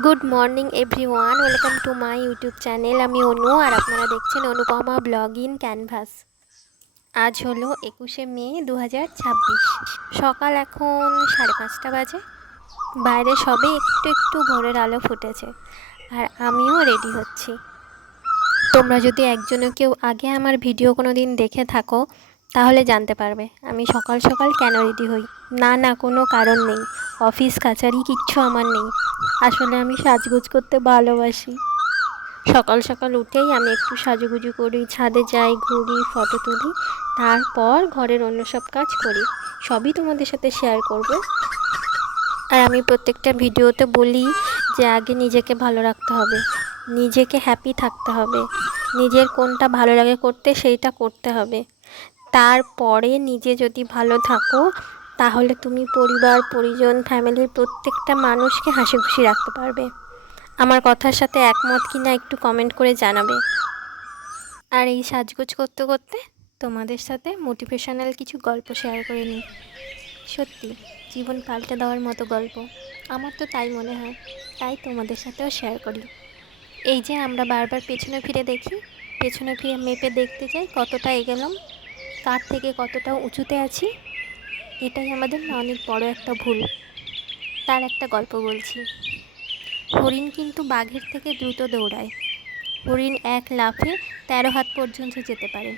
Good morning everyone, welcome to my YouTube channel. আমি অনু, আর আপনারা দেখছেন অনুপমা ব্লগ ইন ক্যানভাস। আজ হলো 21শে মে 2026। সকাল এখন 5:30 বাজে। বাইরে সবে একটু একটু ভোরের আলো ফুটেছে, আর আমিও রেডি হচ্ছি। তোমরা যদি একজনও কেউ আগে আমার ভিডিও কোনো দিন দেখে থাকো, তাহলে জানতে পারবে আমি সকাল সকাল কেন রেডি হই। না, কোনো কারণ নেই, অফিস কাচারি কিচ্ছু আমার নেই। আসলে আমি সাজগোজ করতে ভালোবাসি। সকাল সকাল উঠেই আমি একটু সাজুগুজু করি, ছাদে যাই, ঘুরি, ফটো তুলি, তারপর ঘরের অন্য সব কাজ করি। সবই তোমাদের সাথে শেয়ার করব। আর আমি প্রত্যেকটা ভিডিওতে বলি যে আগে নিজেকে ভালো রাখতে হবে, নিজেকে হ্যাপি থাকতে হবে, নিজের কোনটা ভালো লাগে করতে সেইটা করতে হবে। তারপরে নিজে যদি ভালো থাকো, তাহলে তুমি পরিবার, পরিজন, ফ্যামিলির প্রত্যেকটা মানুষকে হাসি খুশি রাখতে পারবে। আমার কথার সাথে একমত কিনা একটু কমেন্ট করে জানাবে। আর এই সাজগোজ করতে করতে তোমাদের সাথে মোটিভেশনাল কিছু গল্প শেয়ার করে নিই। সত্যি জীবন পাল্টে দেওয়ার মতো গল্প, আমার তো তাই মনে হয়, তাই তোমাদের সাথেও শেয়ার করি। এই যে আমরা বারবার পেছনে ফিরে দেখি, পেছনে ফিরে মেপে দেখতে চাই কতটা এগোলাম, কার থেকে কতটা উঁচুতে আছি। এটাই আমাদের না অনেক বড় একটা ভুল। তার একটা গল্প বলছি। হরিণ কিন্তু বাঘের থেকে দ্রুত দৌড়ায়। হরিণ এক লাফে 13 হাত পর্যন্ত যেতে পারে,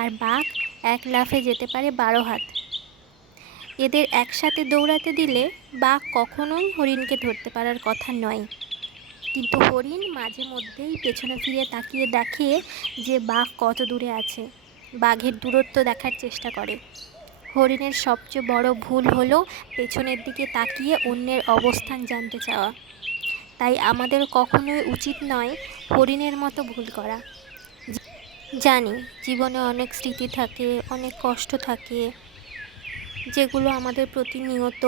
আর বাঘ এক লাফে যেতে পারে 12 হাত। এদের একসাথে দৌড়াতে দিলে বাঘ কখনোই হরিণকে ধরতে পারার কথা নয়। কিন্তু হরিণ মাঝে মধ্যেই পেছনে ফিরে তাকিয়ে দেখে যে বাঘ কত দূরে আছে, বাঘের দূরত্ব দেখার চেষ্টা করে। হরিণের সবচেয়ে বড় ভুল হলো পেছনের দিকে তাকিয়ে অন্যের অবস্থান জানতে চাওয়া। তাই আমাদের কখনোই উচিত নয় হরিণের মতো ভুল করা। জানি জীবনে অনেক স্মৃতি থাকে, অনেক কষ্ট থাকে, যেগুলো আমাদের প্রতিনিয়ত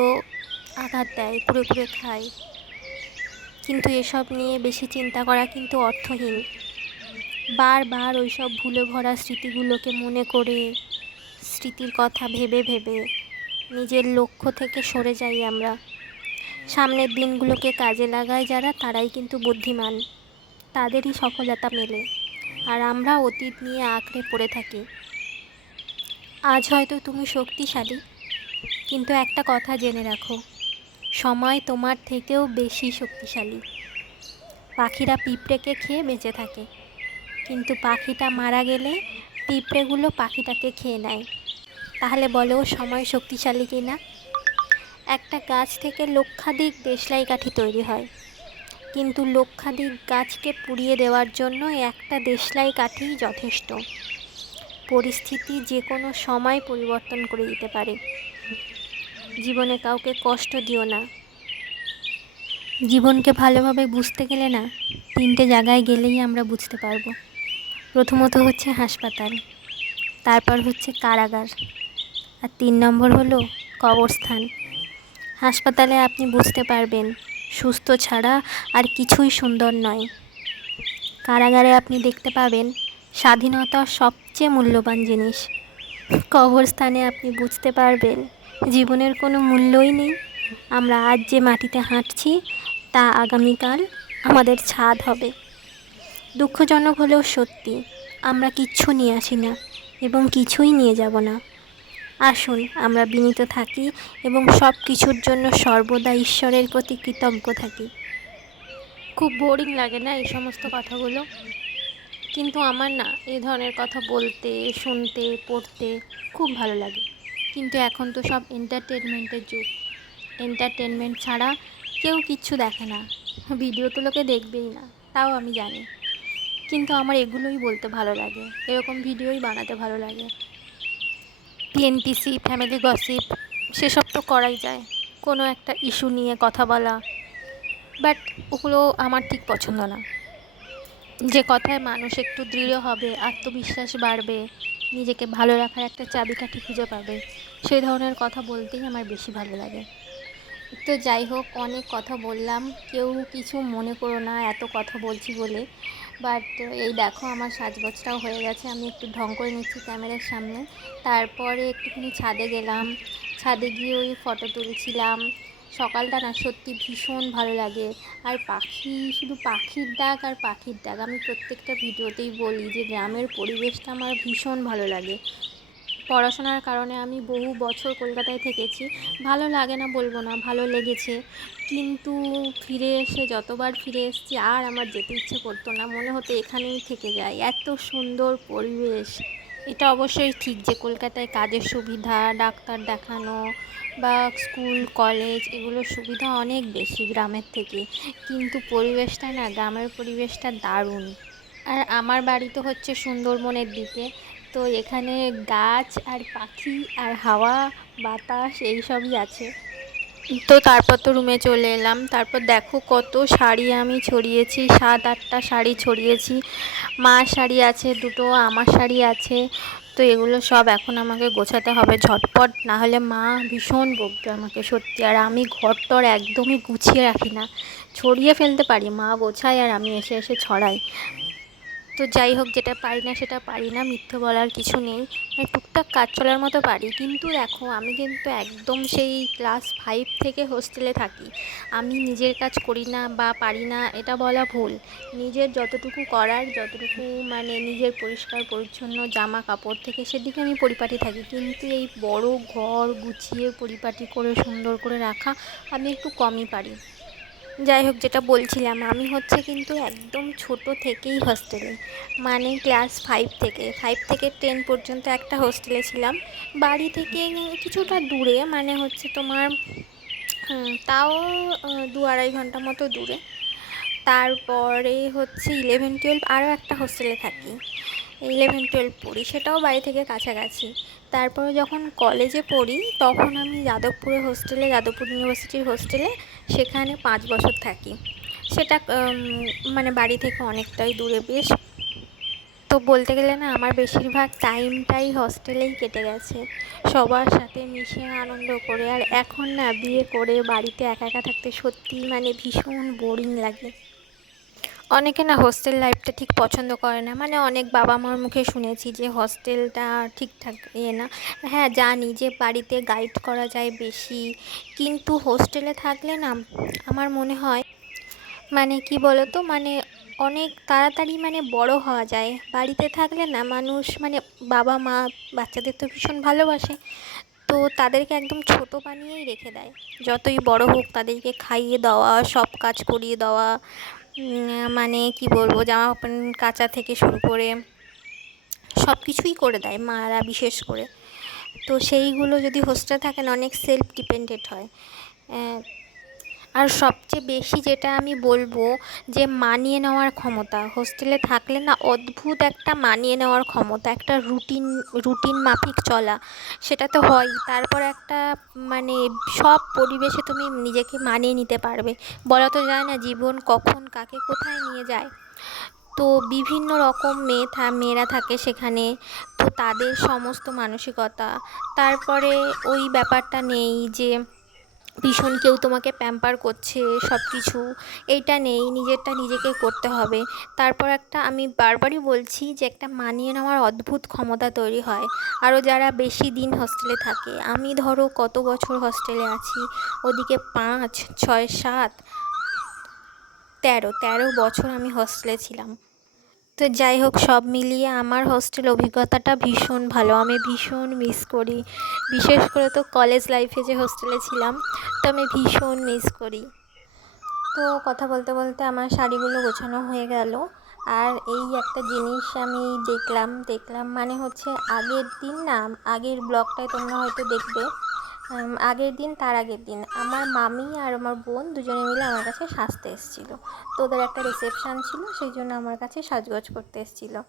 আঘাত দেয়, কুড়ে কুড়ে খায়। কিন্তু এসব নিয়ে বেশি চিন্তা করা কিন্তু অর্থহীন। বারবার ওইসব ভুলে ভরা স্মৃতিগুলোকে মনে করে, স্মৃতির কথা ভেবে ভেবে নিজের লক্ষ্য থেকে সরে যাই আমরা। সামনের দিনগুলোকে কাজে লাগায় যারা, তারাই কিন্তু বুদ্ধিমান, তাদেরই সফলতা মেলে। আর আমরা অতীত নিয়ে আঁকড়ে পড়ে থাকি। আজ হয়তো তুমি শক্তিশালী, কিন্তু একটা কথা জেনে রাখো, সময় তোমার থেকেও বেশি শক্তিশালী। পাখিরা পিঁপড়েকে খেয়ে বেঁচে থাকে, কিন্তু পাখিটা মারা গেলে পিঁপড়েগুলো পাখিটাকে খেয়ে নেয়। তাহলে বলো সময় শক্তিশালী কিনা? একটা গাছ থেকে লক্ষাধিক দেশলাই কাঠি তৈরি হয়, কিন্তু লক্ষাধিক গাছকে পুড়িয়ে দেওয়ার জন্য একটা দেশলাই কাঠিই যথেষ্ট। পরিস্থিতি যে কোনো সময় পরিবর্তন করে দিতে পারে। জীবনে কাউকে কষ্ট দিও না। জীবনকে ভালোভাবে বুঝতে গেলে না, 3টে জায়গায় গেলেই আমরা বুঝতে পারবো। প্রথমত হচ্ছে হাসপাতাল, তারপর হচ্ছে কারাগার, আর 3 নম্বর হলো কবরস্থান। হাসপাতালে আপনি বুঝতে পারবেন সুস্থ ছাড়া আর কিছুই সুন্দর নয়। কারাগারে আপনি দেখতে পাবেন স্বাধীনতা সবচেয়ে মূল্যবান জিনিস। কবরস্থানে আপনি বুঝতে পারবেন জীবনের কোনো মূল্যই নেই। আমরা আজ যে মাটিতে হাঁটছি, তা আগামীকাল আমাদের ছাদ হবে। দুঃখজনক হলেও সত্যি, আমরা কিচ্ছু নিয়ে আসি না এবং কিছুই নিয়ে যাব না। আসুন আমরা বিনীত থাকি এবং সব কিছুর জন্য সর্বদা ঈশ্বরের প্রতি কৃতজ্ঞ থাকি। খুব বোরিং লাগে না এই সমস্ত কথাগুলো? কিন্তু আমার না এই ধরনের কথা বলতে, শুনতে, পড়তে খুব ভালো লাগে। কিন্তু এখন তো সব এন্টারটেনমেন্টের যুগ। এন্টারটেনমেন্ট ছাড়া কেউ কিচ্ছু দেখে না, ভিডিও তো লোকে দেখবেই না, তাও আমি জানি। কিন্তু আমার এগুলোই বলতে ভালো লাগে, এরকম ভিডিওই বানাতে ভালো লাগে। টিএনপিসি, ফ্যামিলি গসিপ, সেসব তো করাই যায়, কোনো একটা ইস্যু নিয়ে কথা বলা, বাট ওগুলো আমার ঠিক পছন্দ না। যে কথায় মানুষ একটু দৃঢ় হবে, আত্মবিশ্বাস বাড়বে, নিজেকে ভালো রাখার একটা চাবিকাঠি খুঁজে পাবে, সেই ধরনের কথা বলতেই আমার বেশি ভালো লাগে। তো যাই হোক, অনেক কথা বললাম, কেউ কিছু মনে করো না এত কথা বলছি বলে। বাট এই দেখো আমার সাজগোজটাও হয়ে গেছে, আমি একটু ঢং করে নিচ্ছি ক্যামেরার সামনে। তারপরে একটুখানি ছাদে গেলাম, ছাদে গিয়ে ওই ফটো তুলছিলাম। সকালটা না সত্যি ভীষণ ভালো লাগে। আর পাখি, শুধু পাখির ডাক আর পাখির ডাক। আমি প্রত্যেকটা ভিডিওতেই বলি যে গ্রামের পরিবেশটা আমার ভীষণ ভালো লাগে। পড়াশোনার কারণে আমি বহু বছর কলকাতায় থেকেছি, ভালো লাগে না বলবো না, ভালো লেগেছে। কিন্তু ফিরে এসে, যতবার ফিরে এসেছি আর আমার যেতে ইচ্ছে করতো না, মনে হতো এখানেই থেকে যাই, এত সুন্দর পরিবেশ। এটা অবশ্যই ঠিক যে কলকাতায় কাজের সুবিধা, ডাক্তার দেখানো বা স্কুল কলেজ এগুলোর সুবিধা অনেক বেশি গ্রামের থেকে, কিন্তু পরিবেশটা না, গ্রামের পরিবেশটা দারুণ। আর আমার বাড়ি তো হচ্ছে সুন্দরবনের দিকে, তো এখানে গাছ আর পাখি আর হাওয়া বাতাস এই সবই আছে। তো তারপর তো রুমে চলে এলাম। তারপর দেখো কত শাড়ি আমি ছড়িয়েছি, 7-8টা শাড়ি ছড়িয়েছি। মার শাড়ি আছে দুটো, আমার শাড়ি আছে। তো এগুলো সব এখন আমাকে গোছাতে হবে ঝটপট, না হলে মা ভীষণ বকবে আমাকে সত্যি। আর আমি ঘর টর একদমই গুছিয়ে রাখি না, ছড়িয়ে ফেলতে পারি, মা গোছায় আর আমি এসে এসে ছড়াই। তো যাই হোক, যেটা পারি না সেটা পারি না, মিথ্যে বলার কিছু নেই। মানে টুকটাক কাজ চলার মতো পারি, কিন্তু দেখো আমি কিন্তু একদম সেই ক্লাস 5 থেকে হোস্টেলে থাকি। আমি নিজের কাজ করি না বা পারি না এটা বলা ভুল। নিজের যতটুকু করার, যতটুকু মানে নিজের পরিষ্কার পরিচ্ছন্ন জামা কাপড় থেকে সেদিকে আমি পরিপাটি থাকি, কিন্তু এই বড় ঘর গুছিয়ে পরিপাটি করে সুন্দর করে রাখা আমি একটু কমই পারি। যাই হোক, যেটা বলছিলাম, আমি হচ্ছে কিন্তু একদম ছোট থেকেই হস্টেলে, মানে ক্লাস 5 থেকে 10 পর্যন্ত একটা হোস্টেলে ছিলাম। বাড়ি থেকে কিছুটা দূরে, মানে হচ্ছে তোমার তাও 2-2.5 ঘন্টা মতো দূরে। তারপরে হচ্ছে 11-12 আরও একটা হোস্টেলে থাকি, 11-12 পড়ি, সেটাও বাড়ি থেকে কাছাকাছি। তারপরে যখন কলেজে পড়ি তখন আমি যাদবপুরে হোস্টেলে, যাদবপুর ইউনিভার্সিটির হোস্টেলে, সেখানে 5 বছর থাকি। সেটা মানে বাড়ি থেকে অনেকটাই দূরে বেশ। তো বলতে গেলে না, আমার বেশিরভাগ টাইমটাই হস্টেলেই কেটে গেছে, সবার সাথে মিশে আনন্দ করে। আর এখন না, বিয়ে করে বাড়িতে একা একা থাকতে সত্যিই মানে ভীষণ বোরিং লাগে। অনেকে না হোস্টেল লাইফটা ঠিক পছন্দ করে না, মানে অনেক বাবা মার মুখে শুনেছি যে হস্টেলটা ঠিকঠাক না। হ্যাঁ, জানি যে বাড়িতে গাইড করা যায় বেশি, কিন্তু হোস্টেলে থাকলে না আমার মনে হয়, মানে কি বলতো, মানে অনেক তাড়াতাড়ি মানে বড় হওয়া যায়। বাড়িতে থাকলে না মানুষ, মানে বাবা মা বাচ্চাদের তো ভীষণ ভালোবাসে, তো তাদেরকে একদম ছোট বানিয়েই রেখে দেয়। যতই বড় হোক তাদেরকে খাইয়ে দেওয়া, সব কাজ করিয়ে দেওয়া, মানে কি বলবো, জামা প্যান্ট কাচা থেকে শুরু করে সব কিছুই করে দেয় মারা বিশেষ করে। তো সেইগুলো যদি হোস্টেলে থাকেন, অনেক সেলফ ডিপেন্ডেন্ট হয়। আর সবচেয়ে বেশি যেটা আমি বলবো, যে মানিয়ে নেওয়ার ক্ষমতা হোস্টেলে থাকলে না, অদ্ভুত একটা মানিয়ে নেওয়ার ক্ষমতা, একটা রুটিন, রুটিন মাফিক চলা, সেটা তো হয়ই। তারপর একটা মানে সব পরিবেশে তুমি নিজেকে মানিয়ে নিতে পারবে। বলা তো যায় না জীবন কখন কাকে কোথায় নিয়ে যায়। তো বিভিন্ন রকম মেয়েরা থাকে সেখানে, তো তাদের সমস্ত মানসিকতা, তারপরে ওই ব্যাপারটা নেই যে ভীষণ কেউ তোমাকে প্যাম্পার করছে সব কিছু, এইটা নেই, নিজেরটা নিজেকে করতে হবে। তারপর একটা, আমি বারবারই বলছি যে একটা মানিয়ে নেওয়ার অদ্ভুত ক্ষমতা তৈরি হয়। আরও যারা বেশি দিন হস্টেলে থাকে, আমি ধরো কত বছর হস্টেলে আছি, ওদিকে 5, 6, 7, 13 বছর আমি হস্টেলে ছিলাম। তো যাই হোক, সব মিলিয়ে আমার হস্টেল অভিজ্ঞতাটা ভীষণ ভালো, আমি ভীষণ মিস করি। বিশেষ করে তো কলেজ লাইফে যে হস্টেলে ছিলাম, তো আমি ভীষণ মিস করি। তো কথা বলতে বলতে আমার শাড়িগুলো গোছানো হয়ে গেল। আর এই একটা জিনিস আমি দেখলাম মানে হচ্ছে, আগের দিন না, আগের ব্লগটায় তোমরা হয়তো দেখবে, আগের দিন, তার আগের দিন আমার মামি আর আমার বোন দুজনে মিলে আমার কাছে সাজতে এসেছিলো। তো ওদের একটা রিসেপশান ছিল, সেই জন্য আমার কাছে সাজগোজ করতে এসেছিলো।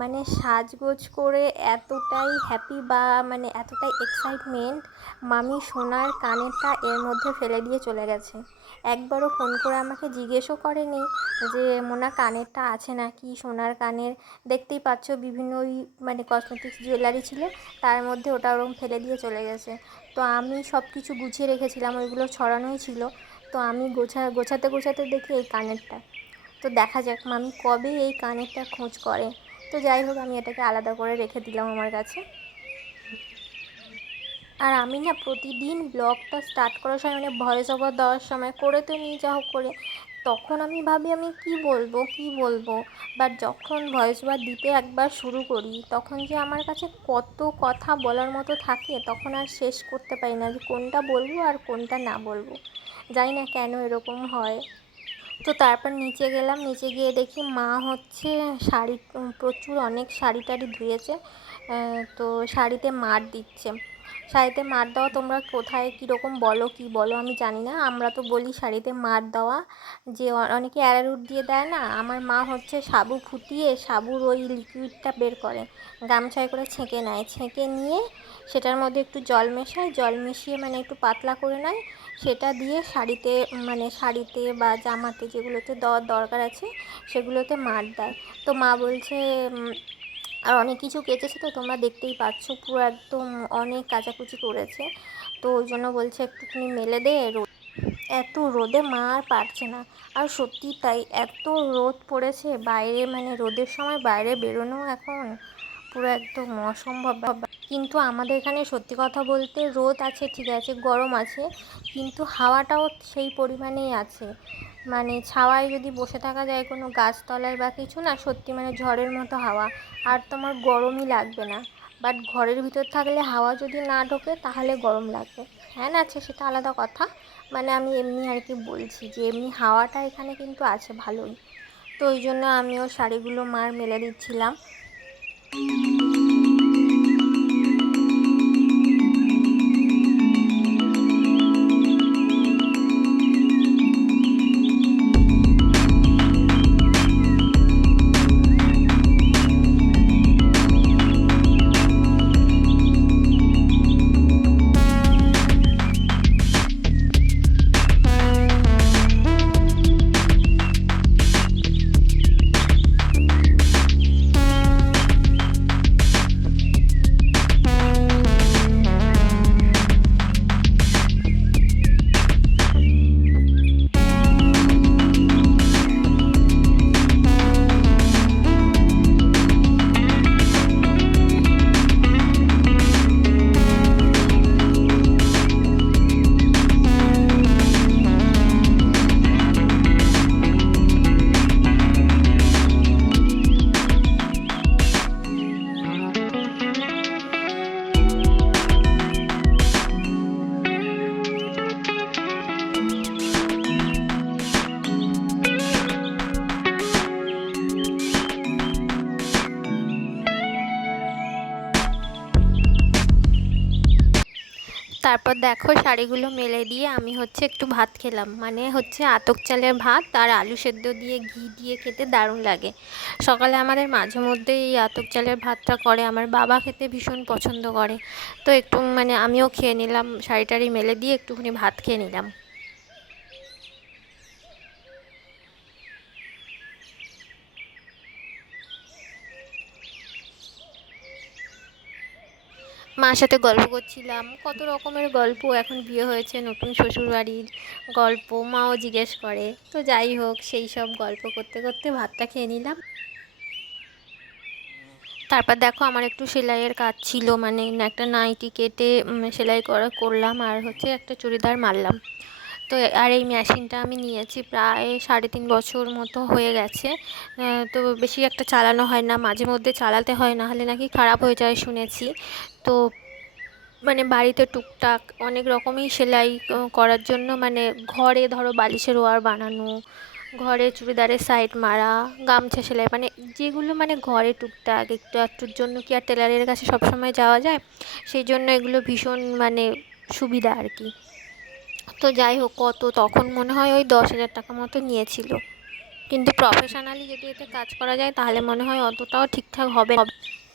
মানে সাজগোজ করে এতটাই হ্যাপি, বা মানে এতটাই এক্সাইটমেন্ট, মামি সোনার কানেরটা এর মধ্যে ফেলে দিয়ে চলে গেছে। একবারও ফোন করে আমাকে জিজ্ঞেসও করেনি যে মোনা কানেরটা আছে নাকি, সোনার কানের। দেখতেই পাচ্ছ বিভিন্ন ওই মানে কসমেটিক্স জুয়েলারি ছিল, তার মধ্যে ওটা ওরকম ফেলে দিয়ে চলে গেছে। তো আমি সব কিছু গুছিয়ে রেখেছিলাম, ওইগুলো ছড়ানোই ছিল। তো আমি গোছাতে গোছাতে দেখি এই কানেরটা। তো দেখা যাক মামি কবে এই কানেরটা খোঁজ করে। তো যাই হোক, আমি এটাকে আলাদা করে রেখে দিলাম আমার কাছে। আর আমি না প্রতিদিন ব্লগটা স্টার্ট করার সময় মানে ভয়েস ওভার দেওয়ার সময় করে তো নিই যা হোক করে, তখন আমি ভাবি আমি কি বলবো, বাট যখন ভয়েস ওভার দিতে একবার শুরু করি তখন যে আমার কাছে কত কথা বলার মতো থাকে, তখন আর শেষ করতে পারি না যে কোনটা বলবো আর কোনটা না বলবো। জানি না কেন এরকম হয়। তো তারপর নিচে গেলাম, নিচে গিয়ে দেখি মা হচ্ছে শাড়ি, প্রচুর অনেক শাড়ি টাড়ি ধুয়েছে, তো শাড়িতে মার দিচ্ছে। শাড়িতে মার দেওয়া তোমরা কোথায় কীরকম বলো, কি বলো আমি জানি না, আমরা তো বলি শাড়িতে মার দেওয়া, যে অনেকে অ্যারারুট দিয়ে দেয় না, আমার মা হচ্ছে সাবু ফুটিয়ে সাবুর ওই লিকুইডটা বের করে গামছায় করে ছেঁকে নেয়, ছেঁকে নিয়ে সেটার মধ্যে একটু জল মেশায়, জল মিশিয়ে মানে একটু পাতলা করে নেয়, সেটা দিয়ে শাড়িতে মানে শাড়িতে বা জামাতে যেগুলোতে দেওয়ার দরকার আছে সেগুলোতে মার দেয়। তো মা বলছে আর অনেক কিছু কেচেছে তো তোমরা দেখতেই পাচ্ছ, পুরো একদম অনেক কাচাকুচি করেছে, তো ওই জন্য বলছে একটুখানি মেলে দে। এত রোদে মা আর পারছে না। আর সত্যি তাই, এত রোদ পড়েছে বাইরে, মানে রোদের সময় বাইরে বেরোনো এখন পুরো একদম অসম্ভব ব্যাপার। কিন্তু আমাদের এখানে সত্যি কথা বলতে রোদ আছে ঠিক আছে, গরম আছে, কিন্তু হাওয়াটাও সেই পরিমাণেই আছে। মানে ছাওয়ায় যদি বসে থাকা যায় কোনো গাছতলায় বা কিছু, না সত্যি মানে ঝড়ের মতো হাওয়া, আর তোমার গরমই লাগবে না। বাট ঘরের ভিতর থাকলে হাওয়া যদি না ঢোকে তাহলে গরম লাগবে। ফ্যান আছে সেটা আলাদা কথা, মানে আমি এমনি আর কি বলছি যে এমনি হাওয়াটা এখানে কিন্তু আছে ভালোই। তো ওই জন্য আমিও শাড়িগুলো মার মেলে দিচ্ছিলাম। তারপর দেখো শাড়িগুলো মেলে দিয়ে আমি হচ্ছে একটু ভাত খেলাম, মানে হচ্ছে আতপ চালের ভাত আর আলু সেদ্ধ দিয়ে ঘি দিয়ে খেতে দারুণ লাগে। সকালে আমাদের মাঝে মধ্যে এই আতপ চালের ভাতটা করে, আমার বাবা খেতে ভীষণ পছন্দ করে, তো একটু মানে আমিও খেয়ে নিলাম, শাড়ি টাড়ি মেলে দিয়ে একটুখানি ভাত খেয়ে নিলাম। মার সাথে গল্প করছিলাম, কত রকমের গল্প, এখন বিয়ে হয়েছে নতুন শ্বশুরবাড়ির গল্প মাও জিজ্ঞেস করে, তো যাই হোক সেই সব গল্প করতে করতে ভাতটা খেয়ে নিলাম। তারপর দেখো আমার একটু সেলাইয়ের কাজ ছিল, মানে একটা নাইটি কেটে সেলাই করলাম, আর হচ্ছে একটা চুড়িদার মারলাম। তো আর এই মেশিনটা আমি নিয়েছি প্রায় 3.5 বছর মতো হয়ে গেছে। তো বেশি একটা চালানো হয় না, মাঝে মধ্যে চালাতে হয়, না হলে নাকি খারাপ হয়ে যায় শুনেছি। তো মানে বাড়িতে টুকটাক অনেক রকমই সেলাই করার জন্য, মানে ঘরে ধরো বালিশের ওয়ার বানানো, ঘরে চুড়িদারের সাইড মারা, গামছা সেলাই, মানে যেগুলো মানে ঘরে টুকটাক একটু একটুর জন্য কি আর টেলারের কাছে সবসময় যাওয়া যায়, সেই জন্য এগুলো ভীষণ মানে সুবিধা আর কি। তো যাই হোক, কত তখন মনে হয় ওই 10,000 টাকা মতো নিয়েছিল, কিন্তু প্রফেশনালি যদি এতে কাজ করা যায় তাহলে মনে হয় অতটাও ঠিকঠাক হবে না।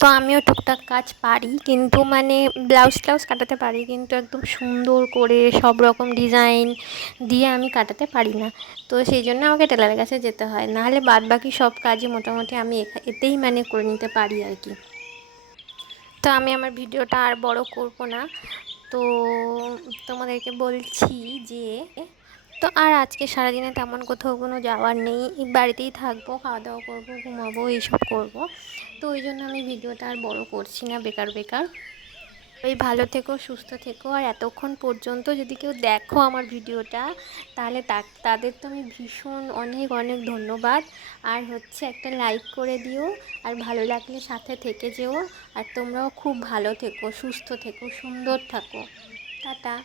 তো আমিও টুকটাক কাজ পারি, কিন্তু মানে ব্লাউজ ট্লাউজ কাটাতে পারি, কিন্তু একদম সুন্দর করে সব রকম ডিজাইন দিয়ে আমি কাটাতে পারি না। তো সেই জন্য আমাকে টেলারের কাছে যেতে হয়, নাহলে বাদ বাকি সব কাজই মোটামুটি আমি এতেই মানে করে নিতে পারি আর কি। তো আমি আমার ভিডিওটা আর বড় করব না, তো তোমাদেরকে বলছি যে তো আর আজকে সারাদিনে তেমন কোথাও কোনো যাওয়ার নেই, বাড়িতেই থাকবো, খাওয়া দাওয়া করবো, ঘুমাবো, এইসব করব। তো ওই জন্য আমি ভিডিওটা আর বড় করছি না বেকার বেকার। ওই ভালো থেকো, সুস্থ থেকো। আর এতক্ষণ পর্যন্ত যদি কেউ দেখো আমার ভিডিওটা, তাহলে তাদের তো আমি ভীষণ অনেক অনেক ধন্যবাদ। আর হচ্ছে একটা লাইক করে দিও, আর ভালো লাগলে সাথে থেকে যেও। আর তোমরাও খুব ভালো থেকো, সুস্থ থেকো, সুন্দর থাকো। টাটা।